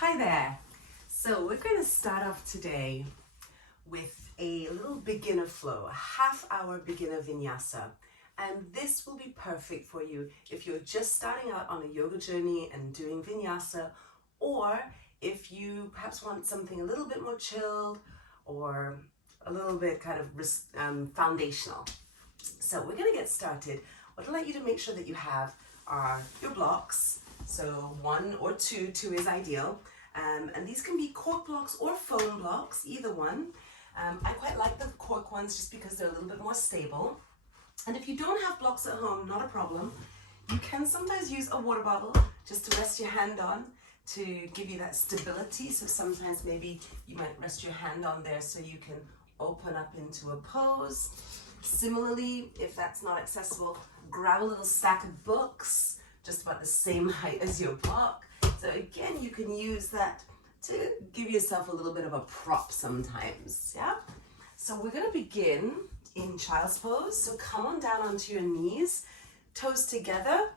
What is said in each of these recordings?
Hi there. So we're going to start off today with a little beginner flow, a half-hour beginner vinyasa. And this will be perfect for you if you're just starting out on a yoga journey and doing vinyasa, or if you perhaps want something a little bit more chilled or a little bit kind of foundational. So we're going to get started. What I'd like you to make sure that you have are your blocks. So 1 or 2 is ideal. And these can be cork blocks or foam blocks, either one. I quite like the cork ones just because they're a little bit more stable. And if you don't have blocks at home, not a problem. You can sometimes use a water bottle just to rest your hand on to give you that stability. So sometimes maybe you might rest your hand on there so you can open up into a pose. Similarly, if that's not accessible, grab a little stack of books, just about the same height as your block. So again, you can use that to give yourself a little bit of a prop sometimes, yeah? So we're gonna begin in child's pose. So come on down onto your knees, toes together,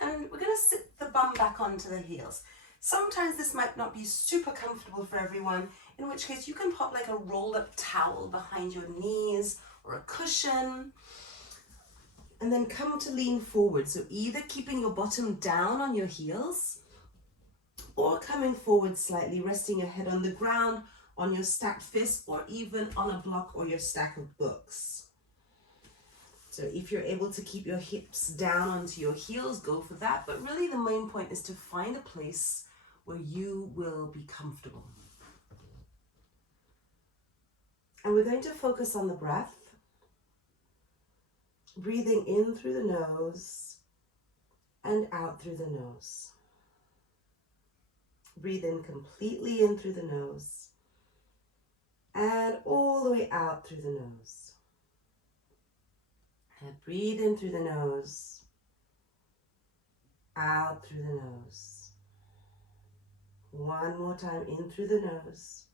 and we're gonna sit the bum back onto the heels. Sometimes this might not be super comfortable for everyone, in which case you can pop like a rolled up towel behind your knees or a cushion. And then come to lean forward. So either keeping your bottom down on your heels or coming forward slightly, resting your head on the ground, on your stacked fist, or even on a block or your stack of books. So if you're able to keep your hips down onto your heels, go for that. But really the main point is to find a place where you will be comfortable. And we're going to focus on the breath. Breathing in through the nose and out through the nose. Breathe in completely in through the nose and all the way out through the nose. And breathe in through the nose, out through the nose. One more time, in through the nose,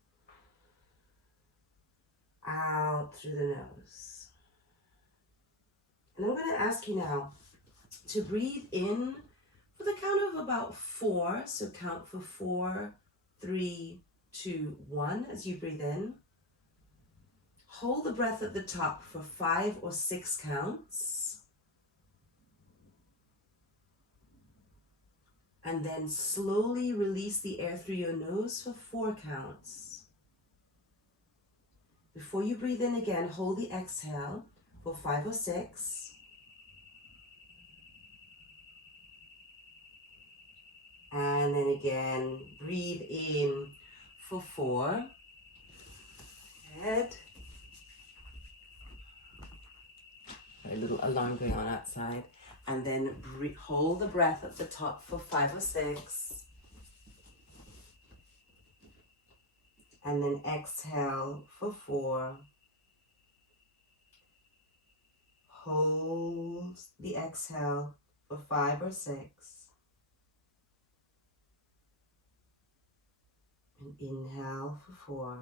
out through the nose. And I'm going to ask you now to breathe in for the count of about 4. So count for 4, 3, 2, 1 as you breathe in. Hold the breath at the top for 5 or 6 counts. And then slowly release the air through your nose for 4 counts. Before you breathe in again, hold the exhale for 5 or 6. And then again, breathe in for 4. Good. A little alarm going on outside. And then hold the breath at the top for 5 or 6. And then exhale for 4. Hold the exhale for 5 or 6. And inhale for 4.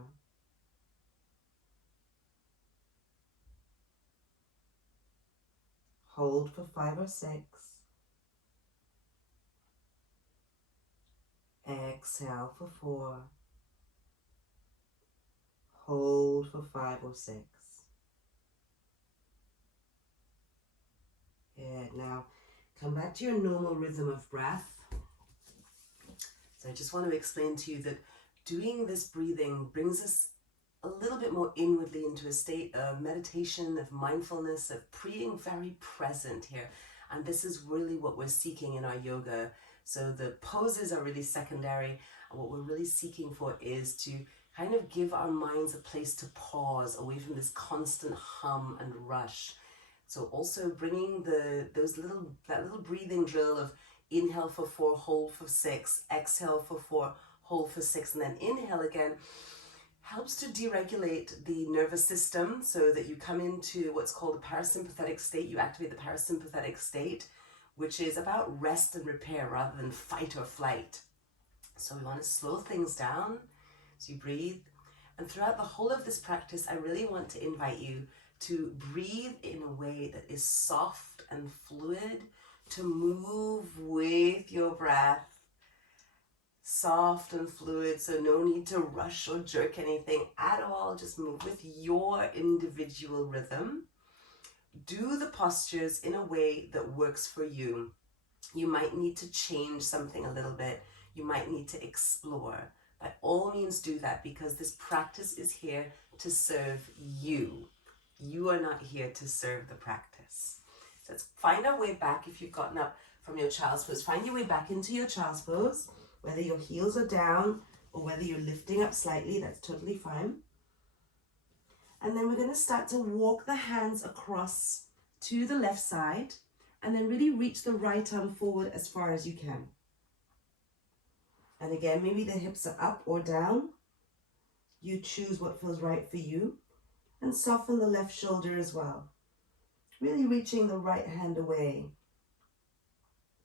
Hold for 5 or 6. Exhale for 4. Hold for 5 or 6. Good. Now come back to your normal rhythm of breath. So I just want to explain to you that doing this breathing brings us a little bit more inwardly into a state of meditation, of mindfulness, of being very present here. And this is really what we're seeking in our yoga. So the poses are really secondary. And what we're really seeking for is to kind of give our minds a place to pause away from this constant hum and rush. So also bringing that little breathing drill of inhale for 4, hold for 6, exhale for 4, hold for 6, and then inhale again, helps to deregulate the nervous system so that you come into what's called a parasympathetic state. You activate the parasympathetic state, which is about rest and repair rather than fight or flight. So we want to slow things down. So you breathe. And throughout the whole of this practice, I really want to invite you to breathe in a way that is soft and fluid, to move with your breath soft and fluid, so no need to rush or jerk anything at all. Just move with your individual rhythm. Do the postures in a way that works for you. You might need to change something a little bit. You might need to explore. By all means do that, because this practice is here to serve you. You are not here to serve the practice. So let's find our way back. If you've gotten up from your child's pose, find your way back into your child's pose, whether your heels are down or whether you're lifting up slightly, that's totally fine. And then we're going to start to walk the hands across to the left side, and then really reach the right arm forward as far as you can. And again, maybe the hips are up or down. You choose what feels right for you. And soften the left shoulder as well. Really reaching the right hand away.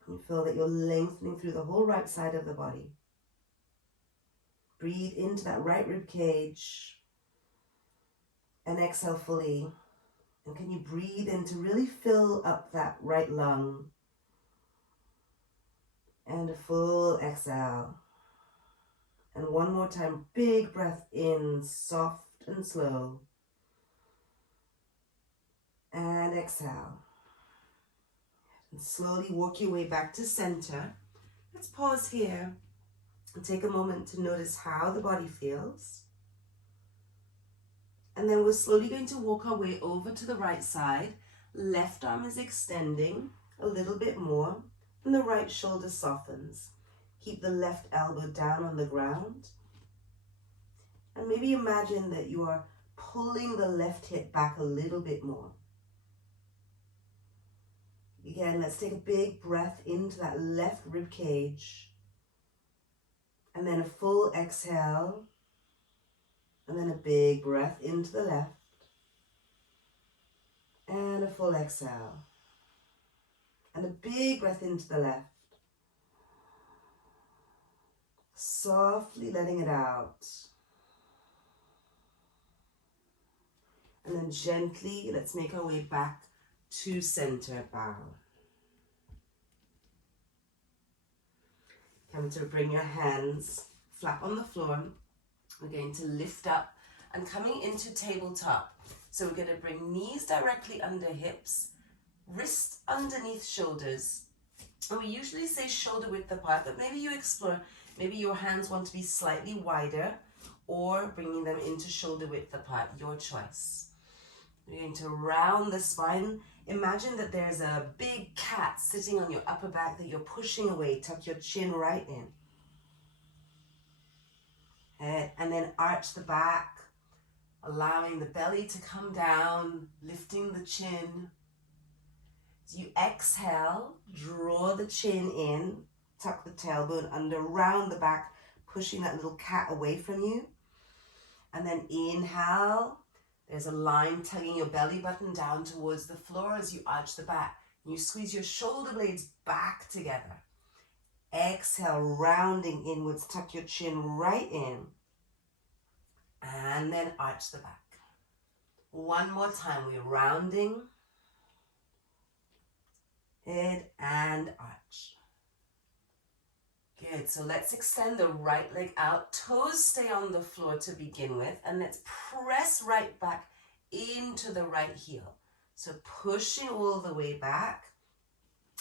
You feel that you're lengthening through the whole right side of the body. Breathe into that right rib cage. And exhale fully. And can you breathe in to really fill up that right lung? And a full exhale. And one more time, big breath in, soft and slow. And exhale. And slowly walk your way back to center. Let's pause here and take a moment to notice how the body feels. And then we're slowly going to walk our way over to the right side. Left arm is extending a little bit more, and the right shoulder softens. Keep the left elbow down on the ground. And maybe imagine that you are pulling the left hip back a little bit more. Again, let's take a big breath into that left rib cage. And then a full exhale. And then a big breath into the left. And a full exhale. And a big breath into the left. Softly letting it out. And then gently, let's make our way back to center bow. Come to bring your hands flat on the floor. We're going to lift up and coming into tabletop. So we're going to bring knees directly under hips, wrists underneath shoulders. And we usually say shoulder width apart, but maybe you explore. Maybe your hands want to be slightly wider or bringing them into shoulder width apart, your choice. We're going to round the spine. Imagine that there's a big cat sitting on your upper back that you're pushing away. Tuck your chin right in. And then arch the back, allowing the belly to come down, lifting the chin. As you exhale, draw the chin in, tuck the tailbone under, round the back, pushing that little cat away from you. And then inhale, there's a line tugging your belly button down towards the floor as you arch the back. You squeeze your shoulder blades back together. Exhale, rounding inwards, tuck your chin right in. And then arch the back. One more time, we're rounding. Head and arch. Good, so let's extend the right leg out. Toes stay on the floor to begin with. And let's press right back into the right heel. So pushing all the way back.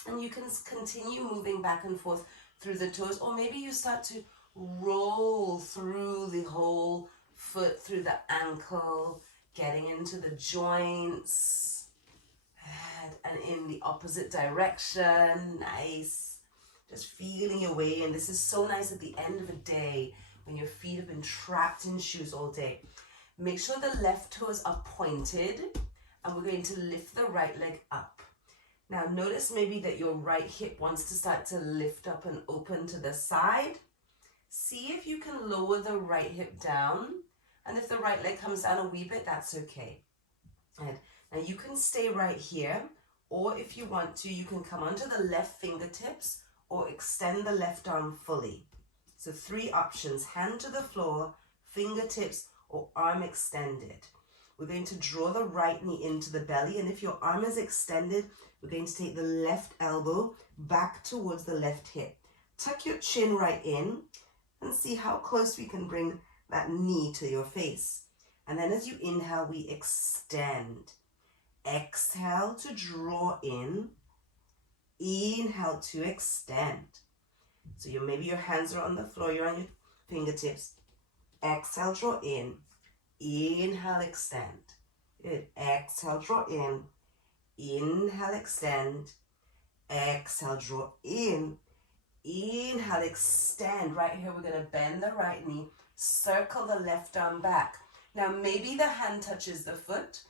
And you can continue moving back and forth through the toes. Or maybe you start to roll through the whole foot, through the ankle, getting into the joints. And in the opposite direction. Nice. Just feeling your way in. This is so nice at the end of a day when your feet have been trapped in shoes all day. Make sure the left toes are pointed, and we're going to lift the right leg up. Now notice maybe that your right hip wants to start to lift up and open to the side. See if you can lower the right hip down, and if the right leg comes down a wee bit, that's okay. And now you can stay right here, or if you want to, you can come onto the left fingertips or extend the left arm fully. So 3 options: hand to the floor, fingertips, or arm extended. We're going to draw the right knee into the belly, and if your arm is extended, we're going to take the left elbow back towards the left hip. Tuck your chin right in, and see how close we can bring that knee to your face. And then as you inhale, we extend. Exhale to draw in. Inhale to extend. So maybe your hands are on the floor, you're on your fingertips. Exhale, draw in. Inhale, extend. Good. Exhale, draw in. Inhale, extend. Exhale, draw in. Inhale, extend. Right here, we're going to bend the right knee, circle the left arm back. Now, maybe the hand touches the foot,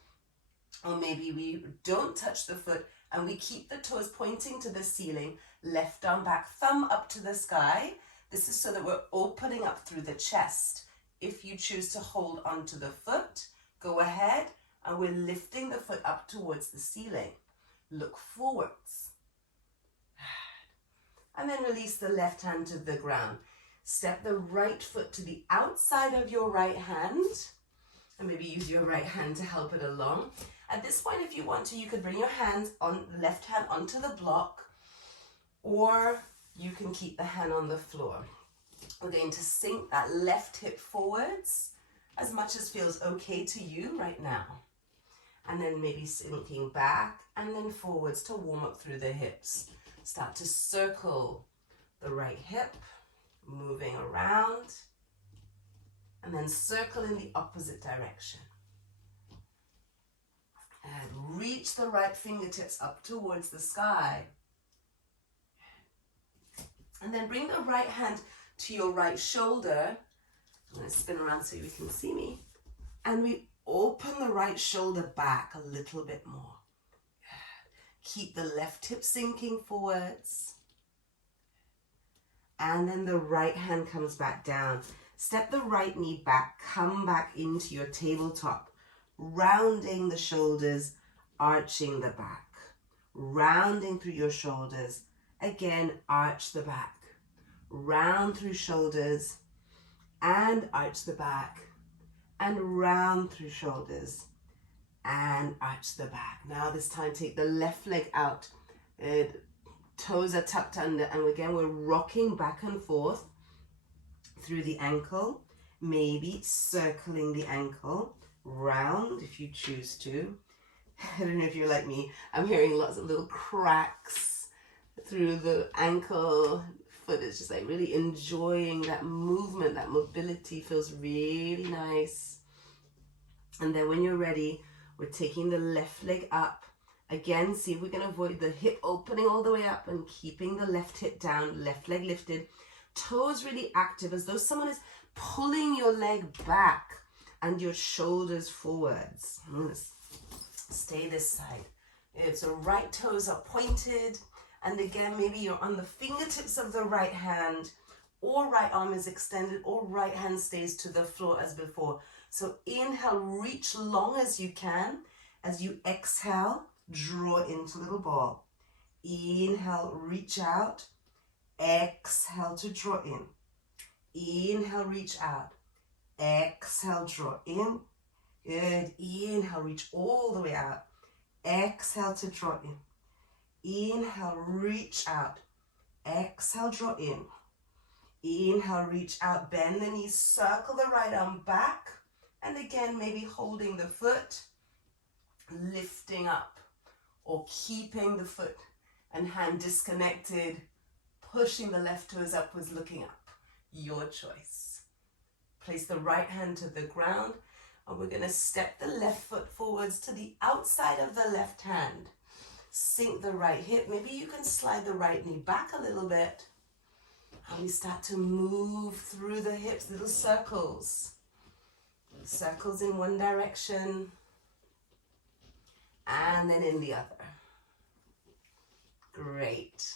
or maybe we don't touch the foot, and we keep the toes pointing to the ceiling, left arm back, thumb up to the sky. This is so that we're opening up through the chest. If you choose to hold onto the foot, go ahead, and we're lifting the foot up towards the ceiling. Look forwards. And then release the left hand to the ground. Step the right foot to the outside of your right hand, and maybe use your right hand to help it along. At this point, if you want to, you could bring your hands on left hand onto the block, or you can keep the hand on the floor. We're going to sink that left hip forwards as much as feels okay to you right now. And then maybe sinking back and then forwards to warm up through the hips. Start to circle the right hip, moving around, and then circle in the opposite direction. And reach the right fingertips up towards the sky. And then bring the right hand to your right shoulder. I'm going to spin around so you can see me. And we open the right shoulder back a little bit more. Keep the left hip sinking forwards. And then the right hand comes back down. Step the right knee back, come back into your tabletop, rounding the shoulders, arching the back. Rounding through your shoulders. Again, arch the back. Round through shoulders and arch the back. And round through shoulders and arch the back. Now this time take the left leg out. Toes are tucked under, and again we're rocking back and forth through the ankle, maybe circling the ankle round if you choose to. I don't know if you're like me, I'm hearing lots of little cracks through the ankle. Foot is just like really enjoying that movement, that mobility feels really nice. And then when you're ready, we're taking the left leg up. Again, see if we can avoid the hip opening all the way up and keeping the left hip down, left leg lifted. Toes really active, as though someone is pulling your leg back and your shoulders forwards. Stay this side. If the right toes are pointed, and again, maybe you're on the fingertips of the right hand, or right arm is extended, or right hand stays to the floor as before. So inhale, reach long as you can. As you exhale, draw into little ball. Inhale, reach out. Exhale to draw in. Inhale, reach out. Exhale, draw in. Good. Inhale, reach all the way out. Exhale to draw in. Inhale, reach out. Exhale, draw in. Inhale, reach out. Bend the knees, circle the right arm back. And again, maybe holding the foot, lifting up, or keeping the foot and hand disconnected, pushing the left toes upwards, looking up. Your choice. Place the right hand to the ground, and we're going to step the left foot forwards to the outside of the left hand. Sink the right hip. Maybe you can slide the right knee back a little bit. And we start to move through the hips, little circles. Circles in one direction, and then in the other. Great.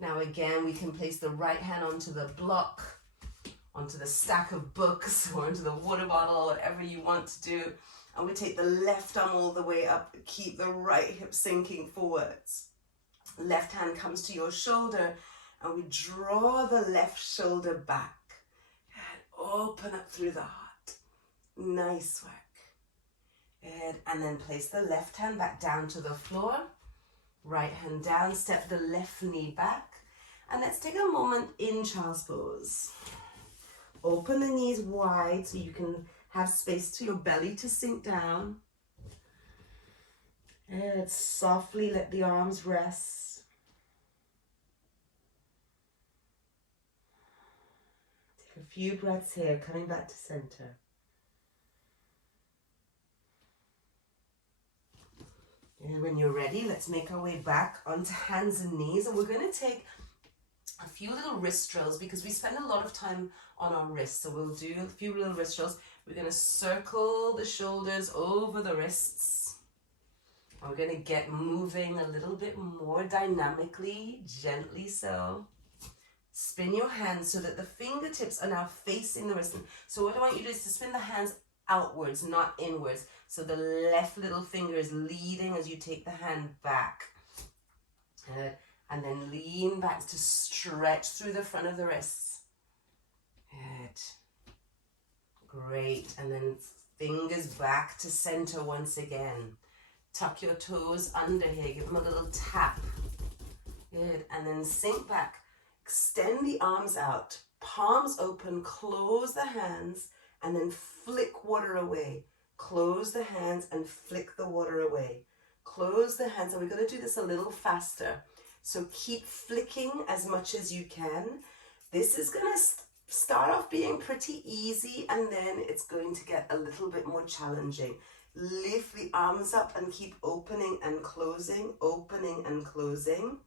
Now again, we can place the right hand onto the block, onto the stack of books, or onto the water bottle, whatever you want to do. And we take the left arm all the way up, keep the right hip sinking forwards. Left hand comes to your shoulder, and we draw the left shoulder back. And open up through the heart. Nice work. Good. And then place the left hand back down to the floor. Right hand down, step the left knee back. And let's take a moment in child's pose. Open the knees wide so you can have space to your belly to sink down. And softly let the arms rest. Take a few breaths here, coming back to center. And when you're ready, let's make our way back onto hands and knees. And we're going to take a few little wrist drills because we spend a lot of time on our wrists. So we'll do a few little wrist drills. We're going to circle the shoulders over the wrists. We're going to get moving a little bit more dynamically, gently so. Spin your hands so that the fingertips are now facing the wrist. So what I want you to do is to spin the hands outwards, not inwards. So the left little finger is leading as you take the hand back. And then lean back to stretch through the front of the wrists. Good. Great. And then fingers back to center once again. Tuck your toes under here. Give them a little tap. Good. And then sink back. Extend the arms out. Palms open. Close the hands. And then flick water away. Close the hands and flick the water away. Close the hands. And we're going to do this a little faster. So keep flicking as much as you can. This is going to start off being pretty easy, and then it's going to get a little bit more challenging. Lift the arms up and keep opening and closing, opening and closing.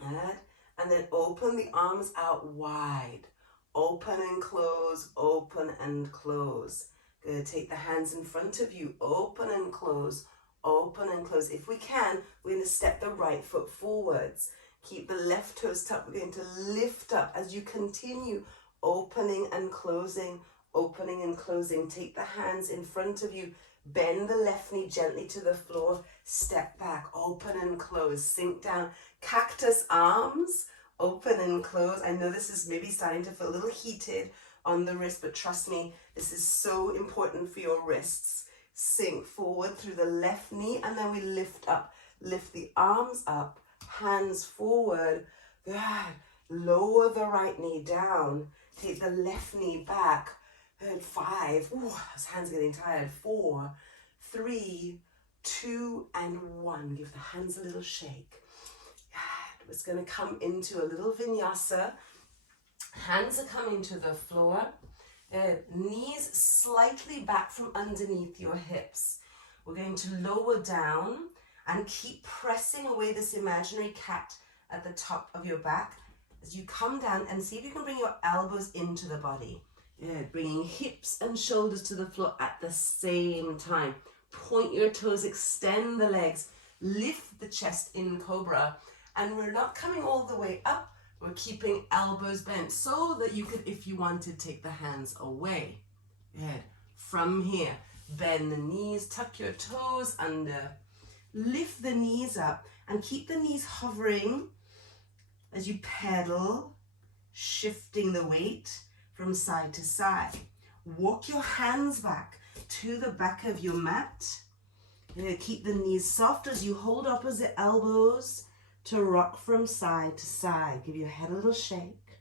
And then open the arms out wide. Open and close, open and close. Good. Take the hands in front of you, open and close. Open and close. If we can, we're going to step the right foot forwards. Keep the left toes tucked. We're going to lift up as you continue opening and closing, opening and closing. Take the hands in front of you. Bend the left knee gently to the floor. Step back, open and close. Sink down. Cactus arms, open and close. I know this is maybe starting to feel a little heated on the wrist, but trust me, this is so important for your wrists. Sink forward through the left knee, and then we lift up. Lift the arms up, hands forward. Lower the right knee down. Take the left knee back. 5. Ooh, those hands are getting tired. 4, 3, 2, and 1. Give the hands a little shake. It's going to come into a little vinyasa. Hands are coming to the floor. Knees slightly back from underneath your hips. We're going to lower down and keep pressing away this imaginary cat at the top of your back as you come down, and see if you can bring your elbows into the body. Bringing hips and shoulders to the floor at the same time. Point your toes, extend the legs, lift the chest in cobra, and we're not coming all the way up. We're keeping elbows bent so that you could, if you wanted, take the hands away. Good. From here, bend the knees, tuck your toes under. Lift the knees up and keep the knees hovering as you pedal, shifting the weight from side to side. Walk your hands back to the back of your mat. Keep the knees soft as you hold opposite elbows to rock from side to side. Give your head a little shake.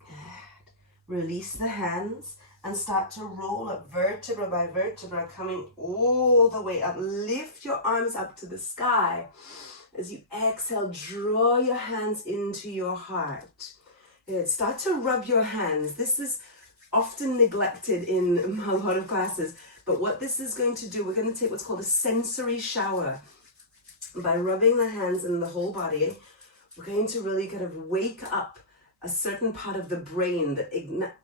Good. Release the hands and start to roll up vertebra by vertebra, coming all the way up. Lift your arms up to the sky. As you exhale, draw your hands into your heart. Good. Start to rub your hands. This is often neglected in a lot of classes, but what this is going to do, we're going to take what's called a sensory shower. By rubbing the hands and the whole body, we're going to really kind of wake up a certain part of the brain that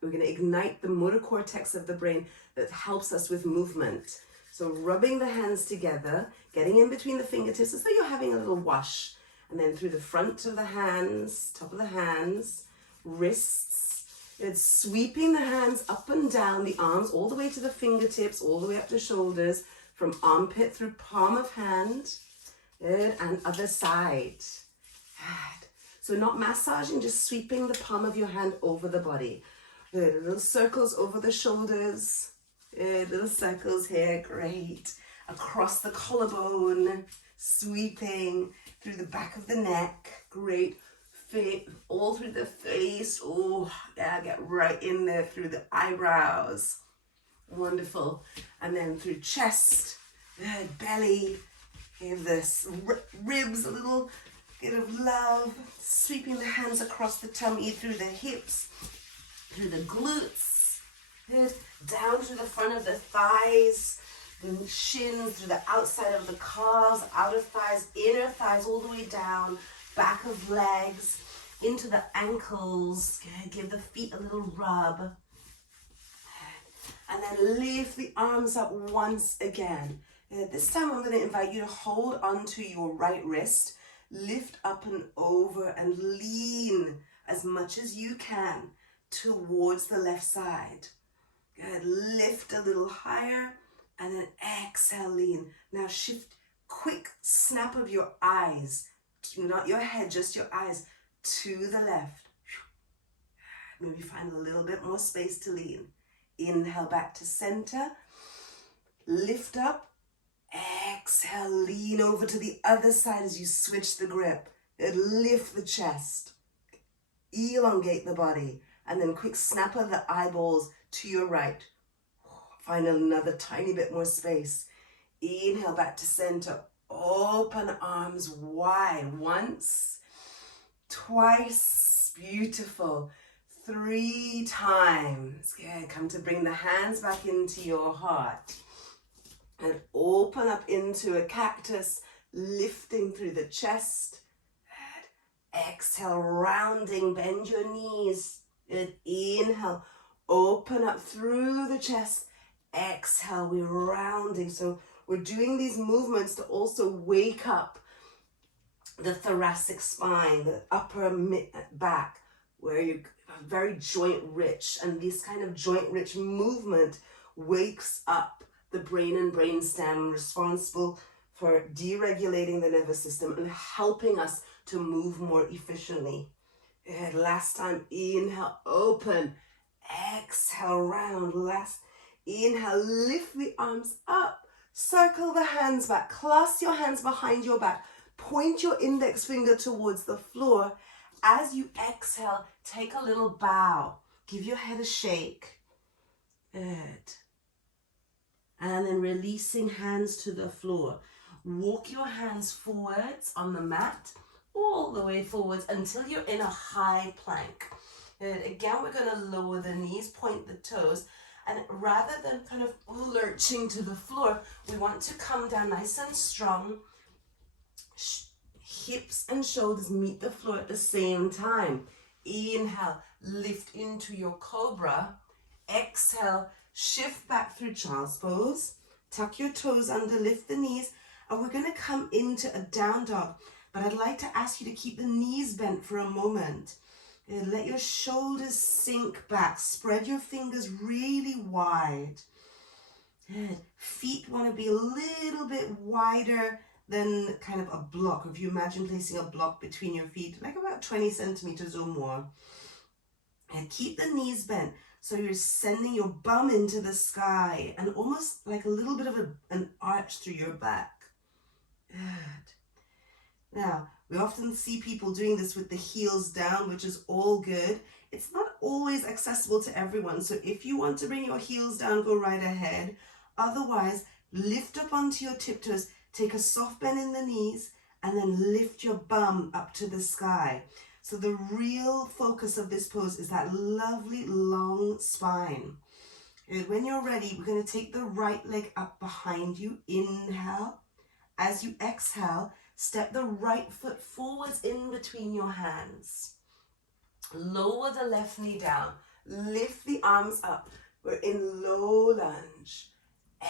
we're going to ignite the motor cortex of the brain that helps us with movement. So rubbing the hands together, getting in between the fingertips as though you're having a little wash, and then through the front of the hands, top of the hands, wrists. It's sweeping the hands up and down, the arms all the way to the fingertips, all the way up to shoulders, from armpit through palm of hand. Good, and other side. Good. So not massaging, just sweeping the palm of your hand over the body. Good, little circles over the shoulders. Good, little circles here, great. Across the collarbone, sweeping through the back of the neck, great. all through the face. Oh, yeah, get right in there through the eyebrows. Wonderful. And then through chest, belly. Give this ribs a little bit of love. Sweeping the hands across the tummy, through the hips, through the glutes. Good. Down through the front of the thighs, the shins, through the outside of the calves, outer thighs, inner thighs, all the way down, back of legs, into the ankles. Good. Give the feet a little rub. And then lift the arms up once again. This time I'm going to invite you to hold onto your right wrist, lift up and over and lean as much as you can towards the left side. Good. Lift a little higher and then exhale, lean. Now shift, quick snap of your eyes, not your head, just your eyes to the left. Maybe find a little bit more space to lean. Inhale back to center, lift up, exhale, lean over to the other side as you switch the grip. Lift the chest, elongate the body, and then quick snap of the eyeballs to your right. Find another tiny bit more space. Inhale back to center, open arms wide. Once, twice, beautiful. 3 times. Good. Come to bring the hands back into your heart. And open up into a cactus, lifting through the chest. Good. Exhale, rounding, bend your knees. Good. Inhale, open up through the chest. Exhale, we're rounding. So we're doing these movements to also wake up the thoracic spine, the upper back, where you're very joint rich, and this kind of joint rich movement wakes up the brain and brainstem, responsible for deregulating the nervous system and helping us to move more efficiently. Good. Last time, inhale, open, exhale, round. Last inhale, lift the arms up, circle the hands back, clasp your hands behind your back, point your index finger towards the floor. As you exhale, take a little bow. Give your head a shake. Good. And then releasing hands to the floor. Walk your hands forwards on the mat, all the way forwards until you're in a high plank. Good. Again, we're going to lower the knees, point the toes, and rather than kind of lurching to the floor, we want to come down nice and strong. Hips and shoulders meet the floor at the same time. Inhale, lift into your cobra. Exhale, shift back through child's pose. Tuck your toes under, lift the knees, and we're going to come into a down dog. But I'd like to ask you to keep the knees bent for a moment. Let your shoulders sink back. Spread your fingers really wide. Good. Feet want to be a little bit wider than kind of a block. If you imagine placing a block between your feet, like about 20 centimeters or more. And keep the knees bent. So you're sending your bum into the sky and almost like a little bit of an arch through your back. Good. Now, we often see people doing this with the heels down, which is all good. It's not always accessible to everyone. So if you want to bring your heels down, go right ahead. Otherwise, lift up onto your tiptoes. Take a soft bend in the knees and then lift your bum up to the sky. So the real focus of this pose is that lovely long spine. And when you're ready, we're going to take the right leg up behind you. Inhale. As you exhale, step the right foot forwards in between your hands. Lower the left knee down. Lift the arms up. We're in low lunge.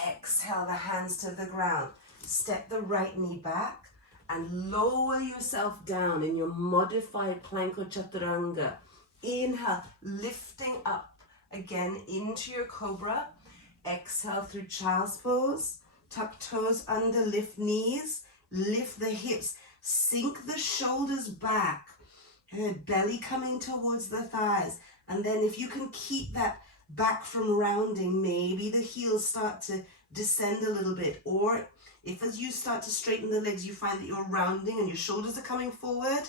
Exhale the hands to the ground. Step the right knee back and lower yourself down in your modified plank or chaturanga. Inhale, lifting up again into your cobra. Exhale through child's pose. Tuck toes under, lift knees, lift the hips, sink the shoulders back. Good. Belly coming towards the thighs. And then if you can keep that back from rounding, maybe the heels start to descend a little bit, or if as you start to straighten the legs, you find that you're rounding and your shoulders are coming forward,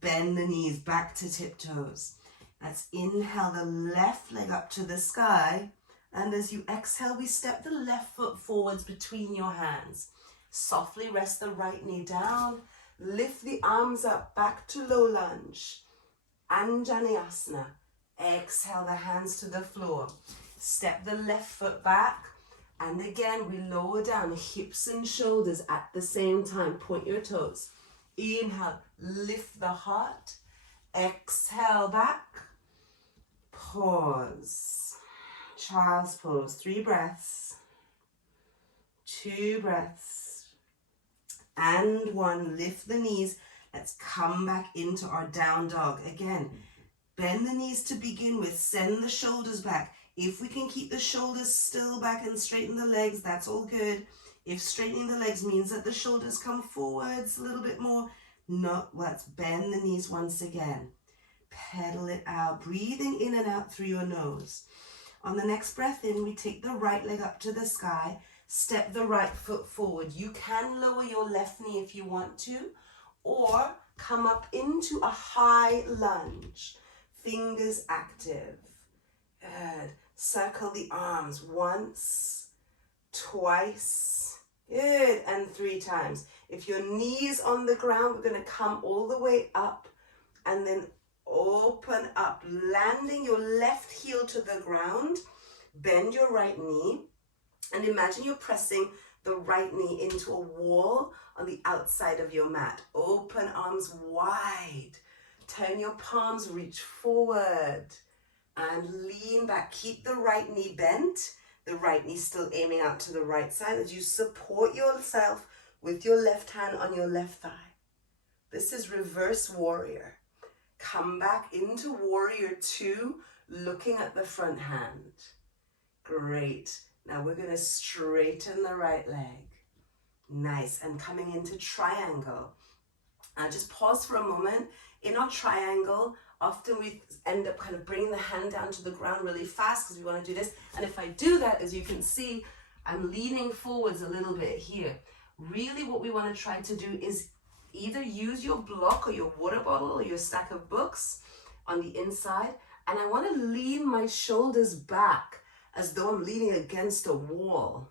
Bend the knees back to tiptoes. Let's inhale the left leg up to the sky. And as you exhale, we step the left foot forwards between your hands. Softly rest the right knee down. Lift the arms up back to low lunge. Anjaneyasana. Exhale the hands to the floor. Step the left foot back. And again, we lower down hips and shoulders at the same time. Point your toes. Inhale, lift the heart. Exhale back. Pause. Child's pose. 3 breaths. 2 breaths. And 1. Lift the knees. Let's come back into our down dog. Again, bend the knees to begin with. Send the shoulders back. If we can keep the shoulders still back and straighten the legs, that's all good. If straightening the legs means that the shoulders come forwards a little bit more, no, let's bend the knees once again. Pedal it out, breathing in and out through your nose. On the next breath in, we take the right leg up to the sky, step the right foot forward. You can lower your left knee if you want to, or come up into a high lunge. Fingers active. Good. Circle the arms once, twice, good, and 3 times. If your knee is on the ground, we're going to come all the way up and then open up, landing your left heel to the ground. Bend your right knee and imagine you're pressing the right knee into a wall on the outside of your mat. Open arms wide. Turn your palms, reach forward. And lean back. Keep the right knee bent. The right knee still aiming out to the right side as you support yourself with your left hand on your left thigh. This is reverse warrior. Come back into warrior 2, looking at the front hand. Great. Now we're going to straighten the right leg. Nice. And coming into triangle. Just pause for a moment. In our triangle, often we end up kind of bringing the hand down to the ground really fast because we want to do this. And if I do that, as you can see, I'm leaning forwards a little bit here. Really what we want to try to do is either use your block or your water bottle or your stack of books on the inside. And I want to lean my shoulders back as though I'm leaning against a wall.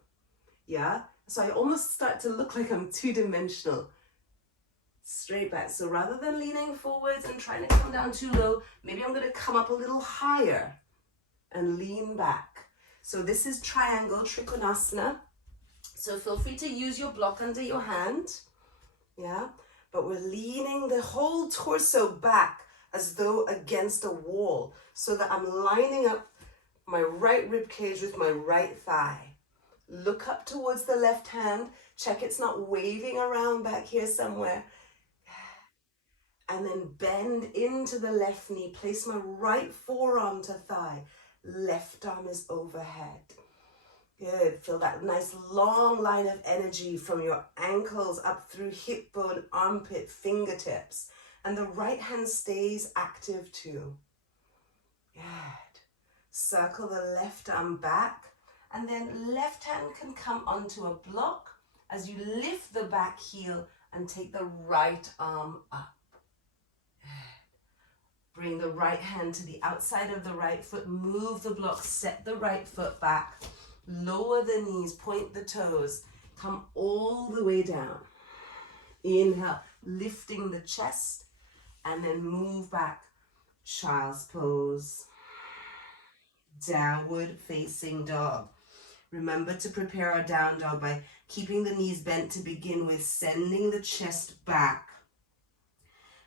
Yeah? So I almost start to look like I'm 2-dimensional. Straight back. So rather than leaning forwards and trying to come down too low, maybe I'm going to come up a little higher and lean back. So this is triangle Trikonasana. So feel free to use your block under your hand. Yeah. But we're leaning the whole torso back as though against a wall so that I'm lining up my right rib cage with my right thigh. Look up towards the left hand. Check it's not waving around back here somewhere. And then bend into the left knee. Place my right forearm to thigh. Left arm is overhead. Good. Feel that nice long line of energy from your ankles up through hip bone, armpit, fingertips. And the right hand stays active too. Good. Circle the left arm back. And then left hand can come onto a block as you lift the back heel and take the right arm up. Bring the right hand to the outside of the right foot. Move the block. Set the right foot back. Lower the knees. Point the toes. Come all the way down. Inhale. Lifting the chest. And then move back. Child's pose. Downward facing dog. Remember to prepare our down dog by keeping the knees bent to begin with. Sending the chest back.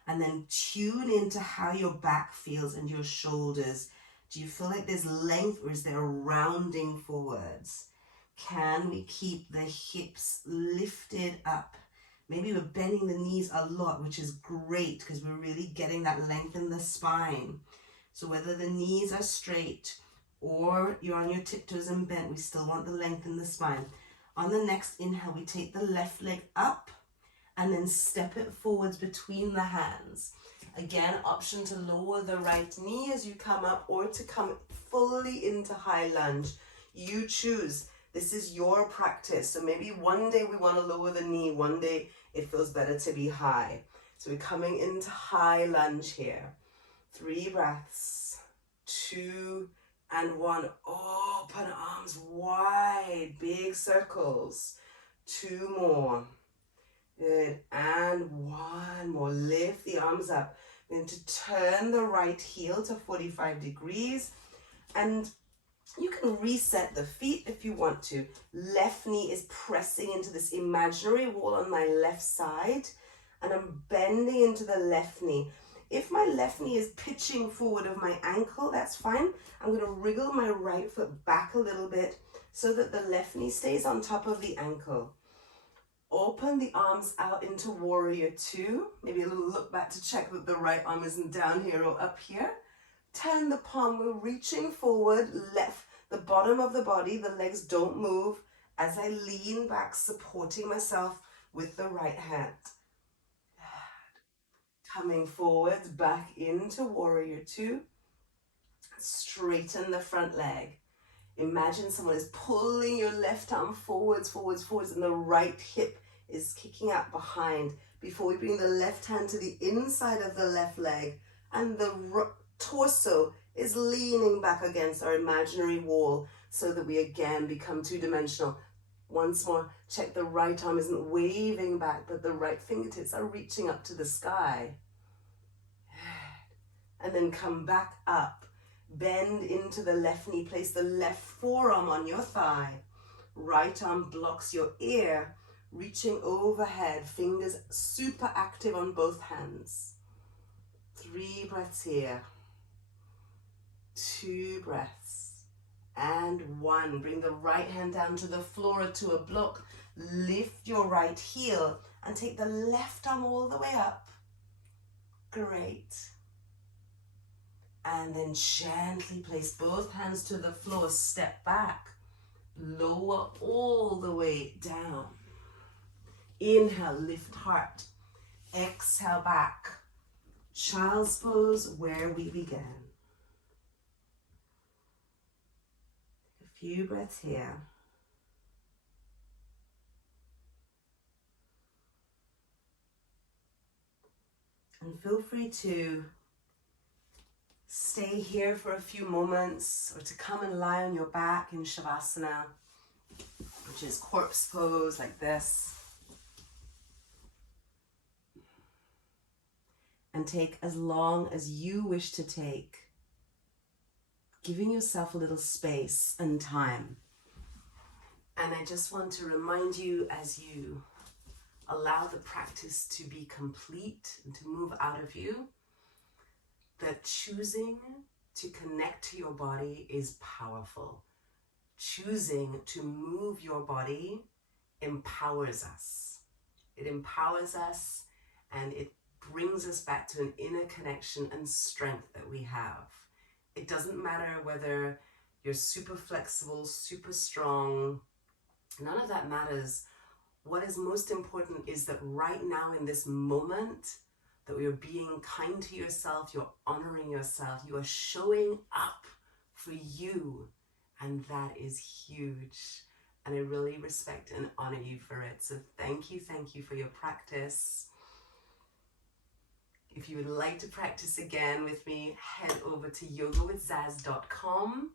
And then tune into how your back feels and your shoulders. Do you feel like there's length or is there a rounding forwards? Can we keep the hips lifted up? Maybe we're bending the knees a lot, which is great because we're really getting that length in the spine. So whether the knees are straight or you're on your tiptoes and bent, we still want the length in the spine. On the next inhale, we take the left leg up and then step it forwards between the hands. Again, option to lower the right knee as you come up or to come fully into high lunge. You choose. This is your practice. So maybe one day we want to lower the knee, one day it feels better to be high. So we're coming into high lunge here. 3 breaths, 2 and 1. Open arms wide, big circles. 2 more. Good, and 1 more. Lift the arms up. We're going to turn the right heel to 45 degrees, and you can reset the feet if you want to. Left knee is pressing into this imaginary wall on my left side, and I'm bending into the left knee. If my left knee is pitching forward of my ankle, that's fine. I'm going to wriggle my right foot back a little bit so that the left knee stays on top of the ankle. Open the arms out into warrior 2. Maybe a little look back to check that the right arm isn't down here or up here. Turn the palm, we're reaching forward, left, the bottom of the body, the legs don't move as I lean back, supporting myself with the right hand. Coming forwards, back into warrior 2. Straighten the front leg. Imagine someone is pulling your left arm forwards, forwards, forwards, and the right hip is kicking out behind before we bring the left hand to the inside of the left leg, and the torso is leaning back against our imaginary wall so that we again become 2-dimensional. Once more, check the right arm isn't waving back, but the right fingertips are reaching up to the sky. And then come back up. Bend into the left knee. Place the left forearm on your thigh. Right arm blocks your ear, reaching overhead. Fingers super active on both hands. 3 breaths here. 2 breaths. And 1. Bring the right hand down to the floor or to a block. Lift your right heel and take the left arm all the way up. Great. And then gently place both hands to the floor. Step back. Lower all the way down. Inhale, lift heart. Exhale, back. Child's pose, where we began. Take a few breaths here. And feel free to stay here for a few moments, or to come and lie on your back in Shavasana, which is corpse pose like this. And take as long as you wish to take, giving yourself a little space and time. And I just want to remind you, as you allow the practice to be complete and to move out of you, that choosing to connect to your body is powerful. Choosing to move your body empowers us. It empowers us, and it brings us back to an inner connection and strength that we have. It doesn't matter whether you're super flexible, super strong. None of that matters. What is most important is that right now in this moment, that you're being kind to yourself, you're honoring yourself, you are showing up for you, and that is huge. And I really respect and honor you for it. So thank you for your practice. If you would like to practice again with me, head over to yogawithzaz.com.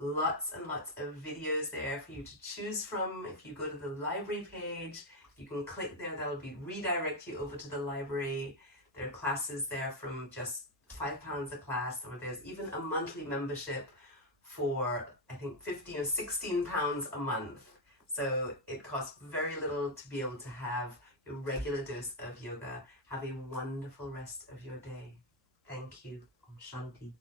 Lots and lots of videos there for you to choose from. If you go to the library page, you can click there, that'll redirect you over to the library. There are classes there from just £5 a class, or there's even a monthly membership for, I think, 15 or 16 pounds a month. So it costs very little to be able to have your regular dose of yoga. Have a wonderful rest of your day. Thank you. Om Shanti.